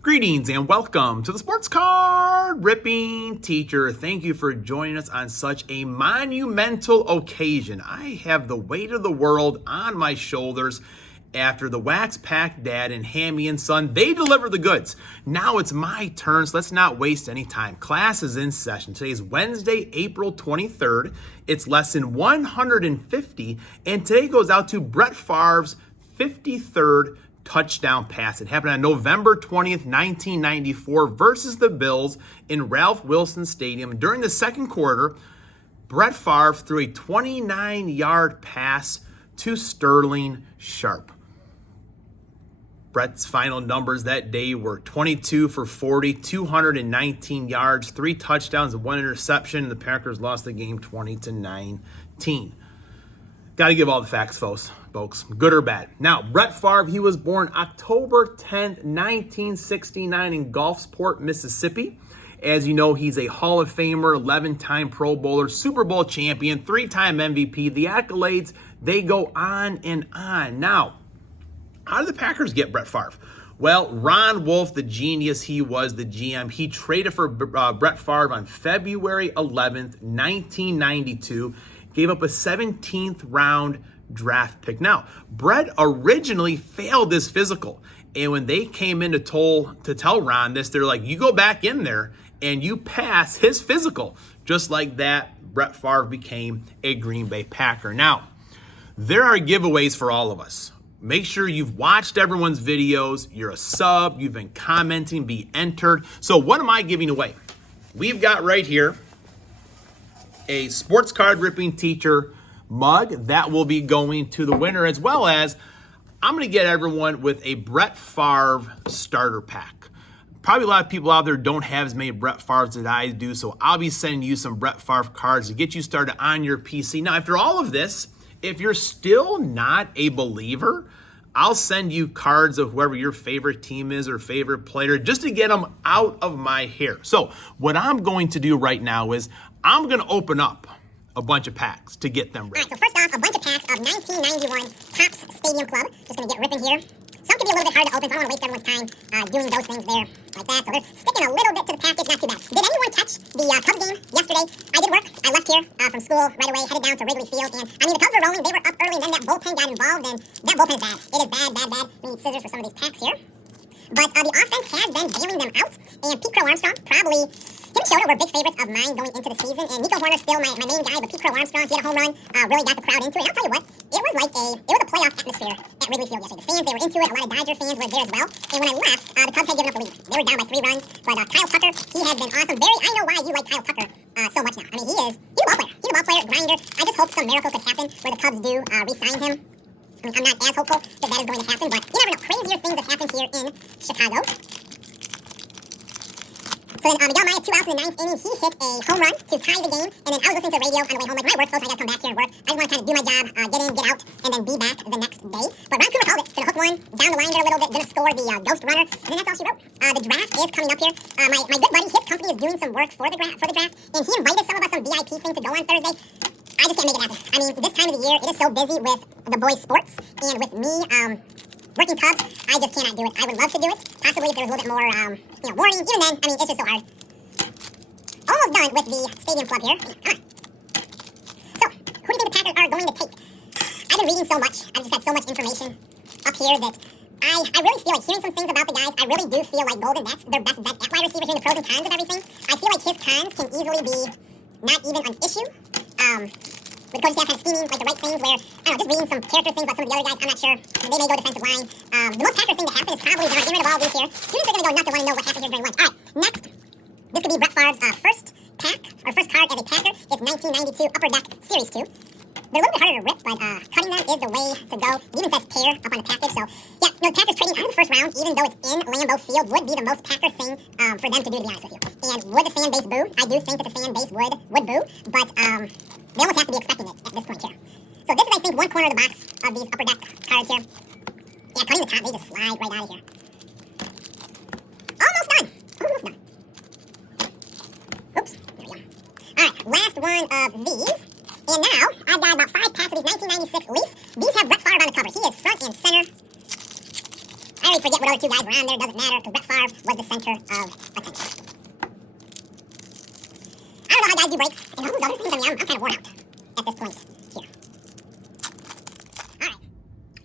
Greetings and welcome to the Sports Card Ripping Teacher. Thank you for joining us on such a monumental occasion. I have the weight of the world on my shoulders after the Wax Pack Dad and Hammy and Son, they deliver the goods. Now it's my turn, so let's not waste any time. Class is in session. Today is Wednesday, April 23rd. It's lesson 150, and today goes out to Brett Favre's 53rd touchdown pass. It happened on November 20th, 1994 versus the Bills in Ralph Wilson Stadium. During the second quarter, Brett Favre threw a 29-yard pass to Sterling Sharp. Brett's final numbers that day were 22 for 40, 219 yards, 3 touchdowns, and 1 interception. The Packers lost the game 20-19. Got to give all the facts, folks, good or bad. Now, Brett Favre, he was born October 10th, 1969 in Gulfport, Mississippi. As you know, he's a Hall of Famer, 11-time Pro Bowler, Super Bowl champion, 3-time MVP. The accolades, they go on and on. Now, how did the Packers get Brett Favre? Well, Ron Wolf, the genius he was, the GM, he traded for Brett Favre on February 11th, 1992, gave up a 17th round draft pick. Now, Brett originally failed this physical, and when they came in to tell Ron this, they're like, you go back in there and you pass his physical. Just like that, Brett Favre became a Green Bay Packer. Now, there are giveaways for all of us. Make sure you've watched everyone's videos, you're a sub, you've been commenting, be entered. So what am I giving away? We've got right here a Sports Card Ripping Teacher mug that will be going to the winner, as well as I'm going to get everyone with a Brett Favre starter pack. Probably a lot of people out there don't have as many Brett Favres as I do, so I'll be sending you some Brett Favre cards to get you started on your PC. Now, after all of this, if you're still not a believer, I'll send you cards of whoever your favorite team is or favorite player just to get them out of my hair. So what I'm going to do right now is I'm going to open up a bunch of packs to get them ready. All right, so first off, a bunch of packs of 1991 Topps Stadium Club. Just going to get ripping here. Some can be a little bit hard to open, so I don't want to waste everyone's time doing those things there like that. So they're sticking a little bit to the package, not too bad. Did anyone catch the Cubs game yesterday? I did work. I left here from school right away, headed down to Wrigley Field, and I mean, the Cubs were rolling. They were up early, and then that bullpen got involved, and that bullpen's bad. It is bad, bad, bad. We need scissors for some of these packs here. But the offense has been bailing them out, and Pete Crow Armstrong, probably him and Shota were big favorites of mine going into the season, and Nico Horner's still my main guy, but Pete Crow Armstrong, he had a home run, really got the crowd into it. And I'll tell you what, it was a playoff atmosphere at Wrigley Field yesterday. The fans, they were into it. A lot of Dodger fans were there as well. And when I left, the Cubs had given up the lead. They were down by 3 runs, but Kyle Tucker, he has been awesome. I know why you like Kyle Tucker so much now. I mean, he's a ball player. He's a ball player, grinder. I just hope some miracle could happen where the Cubs do re-sign him. I mean, I'm not as hopeful that is going to happen, but you never know. Crazier things have happened here in Chicago. So then Miguel Maya, 2 outs in the 9th inning, he hit a home run to tie the game, and then I was listening to the radio on the way home, like my work, folks, I gotta come back here and work. I just want to kind of do my job, get in, get out, and then be back the next day. But Ron Cooper called it, gonna hook one, down the line there a little bit, gonna score the ghost runner, and then that's all she wrote. The draft is coming up here. My good buddy, his company is doing some work for the draft, and he invited some of us some VIP thing to go on Thursday. I just can't make it happen. I mean, this time of the year, it is so busy with the boys' sports, and with me, working Cubs, I just cannot do it. I would love to do it, possibly if there was a little bit more, warning. Even then, I mean, it's just so hard. Almost done with the Stadium Club here. Come on. So, who do you think the Packers are going to take? I've been reading so much. I've just had so much information up here that I really feel like hearing some things about the guys. I really do feel like Golden, that's their best bet at wide receiver, hearing the pros and cons of everything. I feel like his cons can easily be not even an issue. With coach staff kind of scheming like the right things where, I don't know, just reading some character things about some of the other guys, I'm not sure. They may go defensive line. The most Packers thing to happen is probably they're going to get rid of all these here. Students are going to go nuts and want to know what happened here during lunch. All right, next. This could be Brett Favre's first pack, or first card as a Packer. It's 1992 Upper Deck Series 2. They're a little bit harder to rip, but cutting them is the way to go. It even says tear up on the package, so yeah, no, Packers trading out of the first round, even though it's in Lambeau Field, would be the most Packer thing for them to do, to be honest with you. And would the fan base boo? I do think that the fan base would boo, but they almost have to be expecting it at this point here. So this is, I think, one corner of the box of these Upper Deck cards here. Yeah, cutting the top, they just slide right out of here. Almost done. Almost done. Oops, there we go. Alright, last one of these. And now, I've got about 5 packs of these 1996 Leaf. These have Brett Favre on the cover. He is front and center. I already might forget what other two guys were on there. It doesn't matter because Brett Favre was the center of attention. I don't know how guys do breaks and all those other things. I mean, I'm kind of worn out at this point here.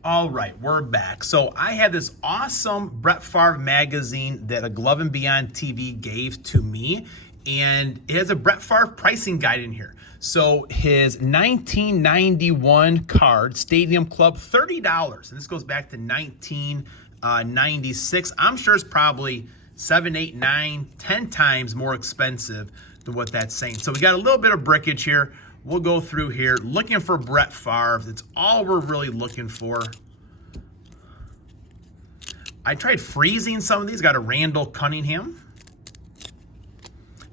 All right, we're back. So I had this awesome Brett Favre magazine that a Glove and Beyond TV gave to me, and it has a Brett Favre pricing guide in here. So his 1991 card, Stadium Club, $30, and this goes back to 1996. I'm sure it's probably 7, 8, 9, 10 times more expensive than what that's saying. So we got a little bit of brickage here. We'll go through here looking for Brett Favre. That's all we're really looking for. I tried freezing some of these. Got a Randall Cunningham.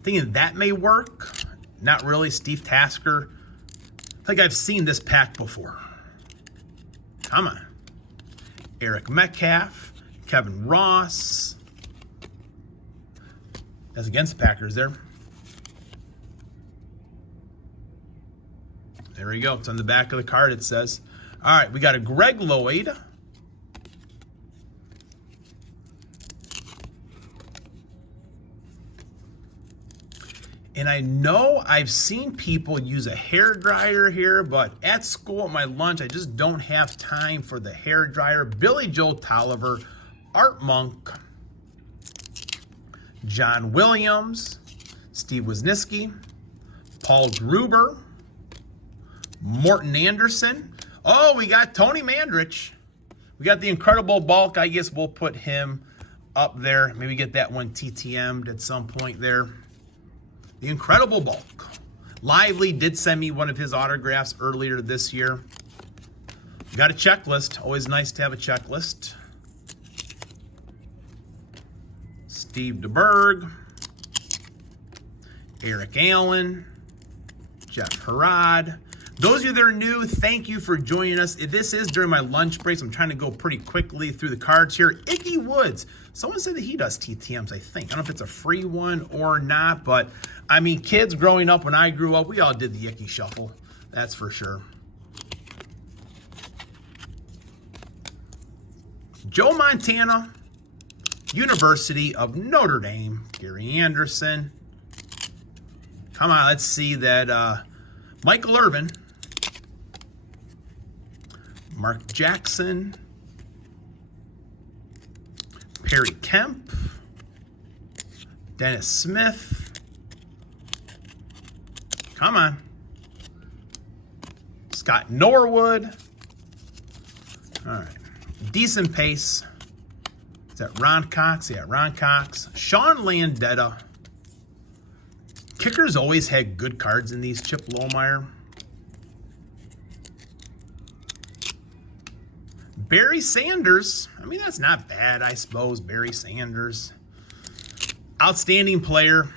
Thinking that may work. Not really. Steve Tasker. I think I've seen this pack before. Come on. Eric Metcalf. Kevin Ross. That's against the Packers there. There we go. It's on the back of the card, it says. All right, we got a Greg Lloyd. And I know I've seen people use a hair dryer here, but at school at my lunch, I just don't have time for the hair dryer. Billy Joe Tolliver, Art Monk, John Williams, Steve Wisniewski, Paul Gruber, Morton Anderson. Oh, we got Tony Mandrich. We got the Incredible Bulk. I guess we'll put him up there. Maybe get that one TTM'd at some point there. The Incredible Bulk. Lively did send me one of his autographs earlier this year. We got a checklist. Always nice to have a checklist. Steve DeBerg. Eric Allen. Jeff Herod. Those of you that are new, thank you for joining us. This is during my lunch breaks. I'm trying to go pretty quickly through the cards here. Icky Woods. Someone said that he does TTMs, I think. I don't know if it's a free one or not, but I mean, kids growing up, when I grew up, we all did the Icky Shuffle. That's for sure. Joe Montana, University of Notre Dame, Gary Anderson. Come on, let's see that. Michael Irvin. Mark Jackson, Perry Kemp, Dennis Smith, come on, Scott Norwood, all right, decent pace, is that Ron Cox? Yeah, Ron Cox, Sean Landetta, kickers always had good cards in these, Chip Lohmeyer, Barry Sanders. I mean, that's not bad, I suppose. Barry Sanders. Outstanding player.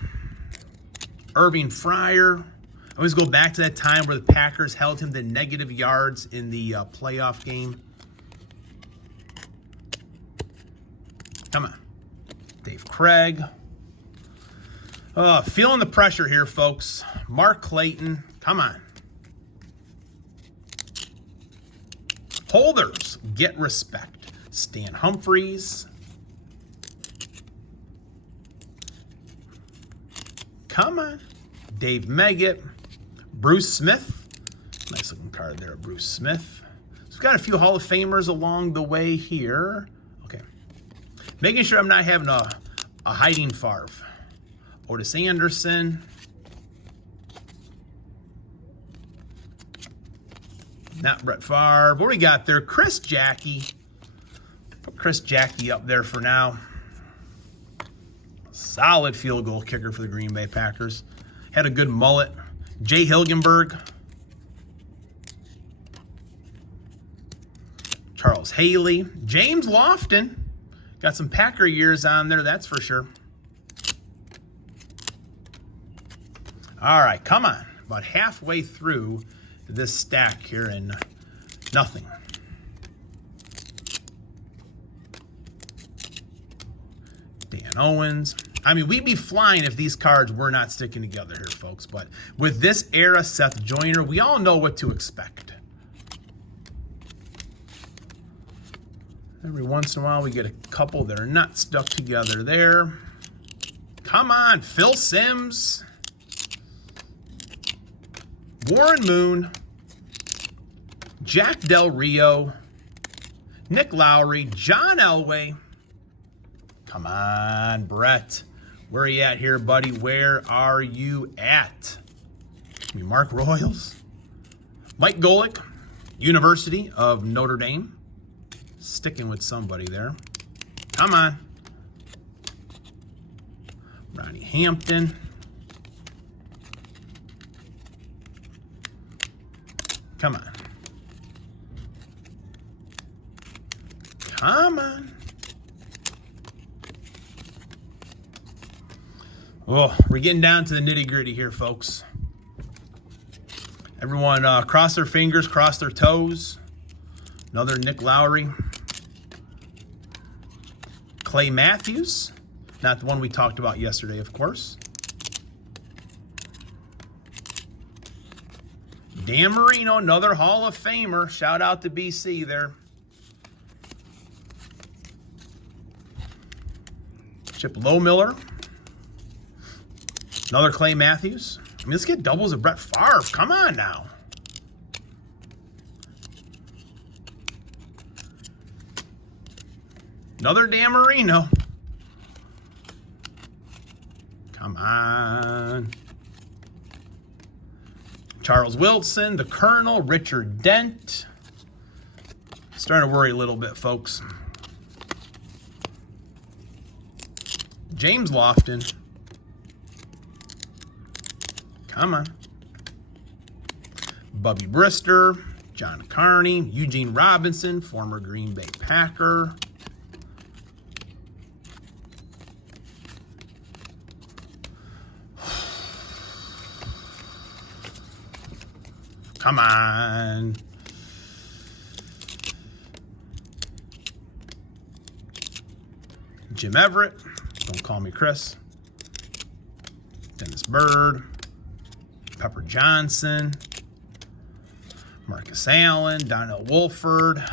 Irving Fryer. I always go back to that time where the Packers held him to negative yards in the playoff game. Come on. Dave Craig. Feeling the pressure here, folks. Mark Clayton. Come on. Holders, get respect. Stan Humphries. Come on. Dave Meggett. Bruce Smith. Nice looking card there, Bruce Smith. So we've got a few Hall of Famers along the way here. Okay. Making sure I'm not having a hiding Favre. Otis Anderson. Not Brett Favre. What do we got there? Chris Jackie. Put Chris Jackie up there for now. Solid field goal kicker for the Green Bay Packers. Had a good mullet. Jay Hilgenberg. Charles Haley. James Lofton. Got some Packer years on there, that's for sure. All right, come on. About halfway through this stack here and nothing. Dan Owens. I mean, we'd be flying if these cards were not sticking together here, folks. But with this era, Seth Joyner, we all know what to expect. Every once in a while, we get a couple that are not stuck together there. Come on, Phil Simms. Warren Moon. Jack Del Rio. Nick Lowry. John Elway. Come on, Brett. Where are you at here, buddy? Where are you at? Mark Royals. Mike Golick. University of Notre Dame. Sticking with somebody there. Come on. Ronnie Hampton. Come on. Come on. Oh, we're getting down to the nitty-gritty here, folks. Everyone cross their fingers, cross their toes. Another Nick Lowry. Clay Matthews. Not the one we talked about yesterday, of course. Dan Marino, another Hall of Famer. Shout out to BC there. Chip Lowmiller. Another Clay Matthews. I mean, let's get doubles of Brett Favre. Come on now. Another Dan Marino. Come on. Charles Wilson, the Colonel, Richard Dent. Starting to worry a little bit, folks. James Lofton. Come on. Bubby Brister, John Carney, Eugene Robinson, former Green Bay Packer. Come on. Jim Everett. Don't call me Chris. Dennis Bird. Pepper Johnson. Marcus Allen. Donnell Wolford.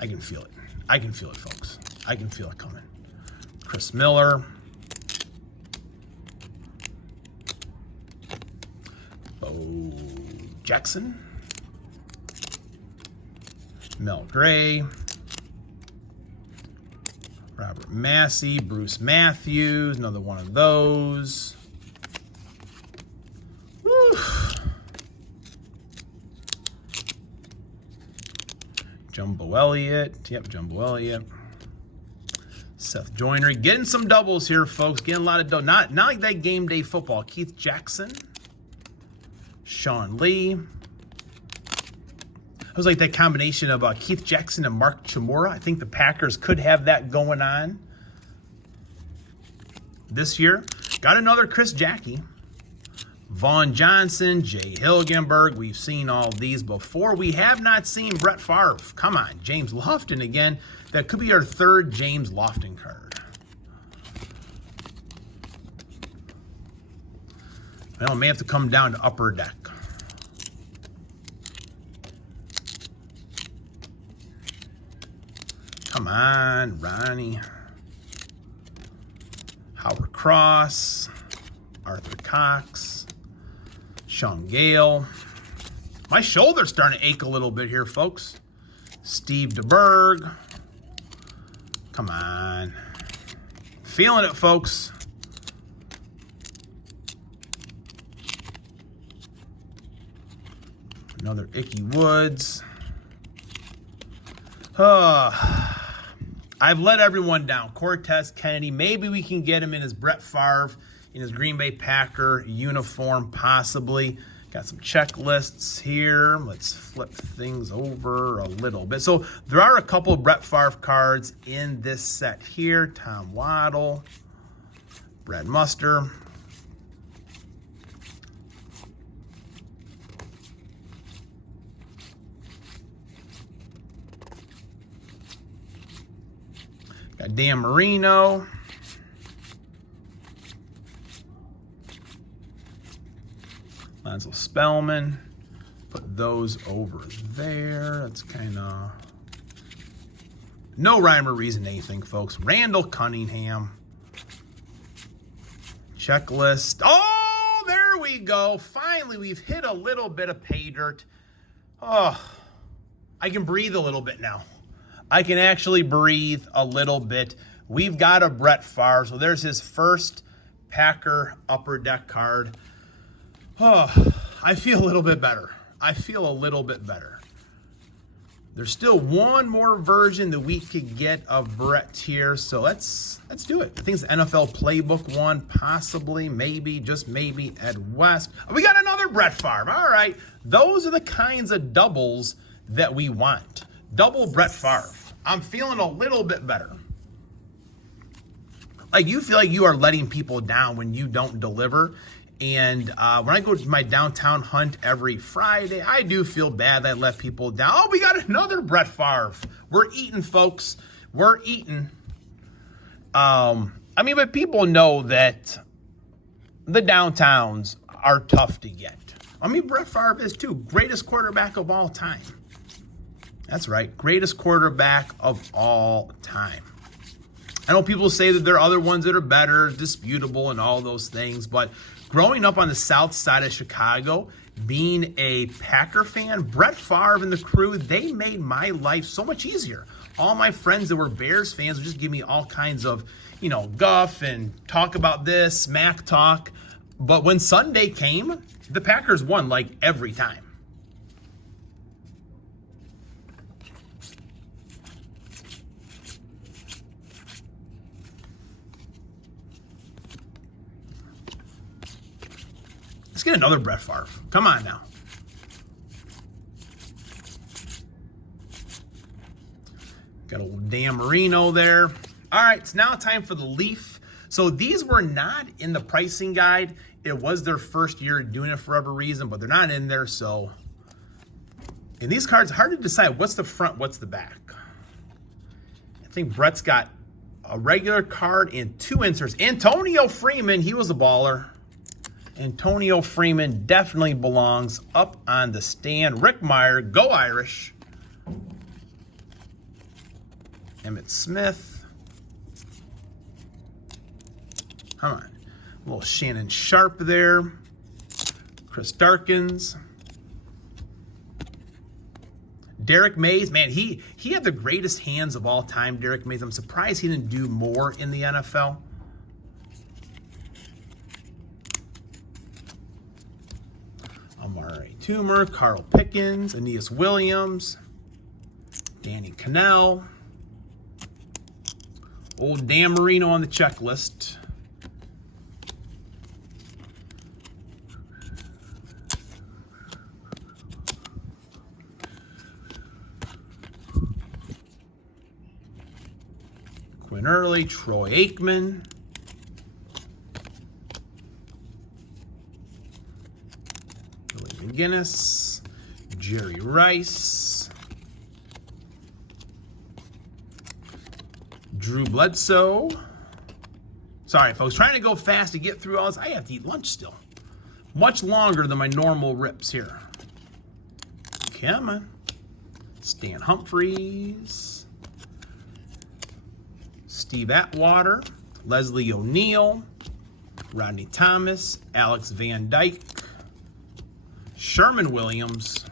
I can feel it. I can feel it, folks. I can feel it coming. Chris Miller. Bo Jackson. Mel Gray. Robert Massey, Bruce Matthews, another one of those. Woo. Jumbo Elliott. Yep, Jumbo Elliott. Seth Joynery. Getting some doubles here, folks. Getting a lot of doubles. Not like that game day football. Keith Jackson. Sean Lee. It was like that combination of Keith Jackson and Mark Chmura. I think the Packers could have that going on this year. Got another Chris Jackie. Vaughn Johnson, Jay Hilgenberg. We've seen all these before. We have not seen Brett Favre. Come on, James Lofton again. That could be our third James Lofton card. Well, may have to come down to upper deck. Come on, Ronnie. Howard Cross. Arthur Cox. Sean Gale. My shoulder's starting to ache a little bit here, folks. Steve DeBerg. Come on. Feeling it, folks. Another Icky Woods. I've let everyone down. Cortez Kennedy. Maybe we can get him in his Brett Favre, in his Green Bay Packer uniform, possibly. Got some checklists here. Let's flip things over a little bit. So there are a couple of Brett Favre cards in this set here. Tom Waddle, Brad Muster. Got Dan Marino. Lonzo Spellman. Put those over there. That's kind of no rhyme or reason to anything, folks. Randall Cunningham. Checklist. Oh, there we go. Finally, we've hit a little bit of pay dirt. Oh, I can breathe a little bit now. I can actually breathe a little bit. We've got a Brett Favre. So there's his first Packer Upper Deck card. Oh, I feel a little bit better. I feel a little bit better. There's still one more version that we could get of Brett here, so let's do it. I think it's the NFL Playbook one, possibly, maybe, just maybe, Ed West. We got another Brett Favre. All right, those are the kinds of doubles that we want. Double Brett Favre. I'm feeling a little bit better. Like, you feel like you are letting people down when you don't deliver. And when I go to my downtown hunt every Friday, I do feel bad that I let people down. Oh, we got another Brett Favre. We're eating, folks. We're eating. But people know that the downtowns are tough to get. Brett Favre is too. Greatest quarterback of all time. That's right. Greatest quarterback of all time. I know people say that there are other ones that are better, disputable, and all those things, but growing up on the south side of Chicago, being a Packer fan, Brett Favre and the crew, they made my life so much easier. All my friends that were Bears fans would just give me all kinds of, guff and talk about this, smack talk. But when Sunday came, the Packers won like every time. Let's get another Brett Favre. Come on now. Got a little Dan Marino there. All right, it's now time for the Leaf. So these were not in the pricing guide. It was their first year doing it for whatever reason, but they're not in there, so. And these cards, hard to decide what's the front, what's the back. I think Brett's got a regular card and two inserts. Antonio Freeman, he was a baller. Antonio Freeman definitely belongs up on the stand. Rick Meyer, go Irish. Emmitt Smith. Come on. A little Shannon Sharp there. Chris Darkins. Derek Mays, man, he had the greatest hands of all time, Derek Mays. I'm surprised he didn't do more in the NFL. Amari Toomer, Carl Pickens, Aeneas Williams, Danny Cannell, old Dan Marino on the checklist. Quinn Early, Troy Aikman. McGinnis, Jerry Rice, Drew Bledsoe. Sorry, folks, trying to go fast to get through all this. I have to eat lunch still. Much longer than my normal rips here. Come on. Stan Humphries, Steve Atwater, Leslie O'Neal, Rodney Thomas, Alex Van Dyke, Sherman Williams,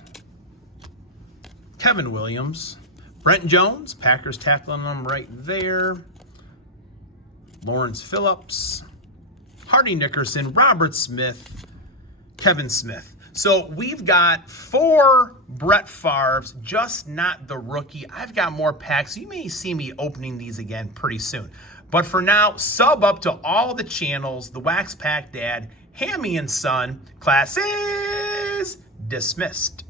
Kevin Williams, Brent Jones, Packers tackling them right there, Lawrence Phillips, Hardy Nickerson, Robert Smith, Kevin Smith. So we've got 4 Brett Favres, just not the rookie. I've got more packs. You may see me opening these again pretty soon. But for now, sub up to all the channels, the Wax Pack Dad, Hammy and Son, class is dismissed.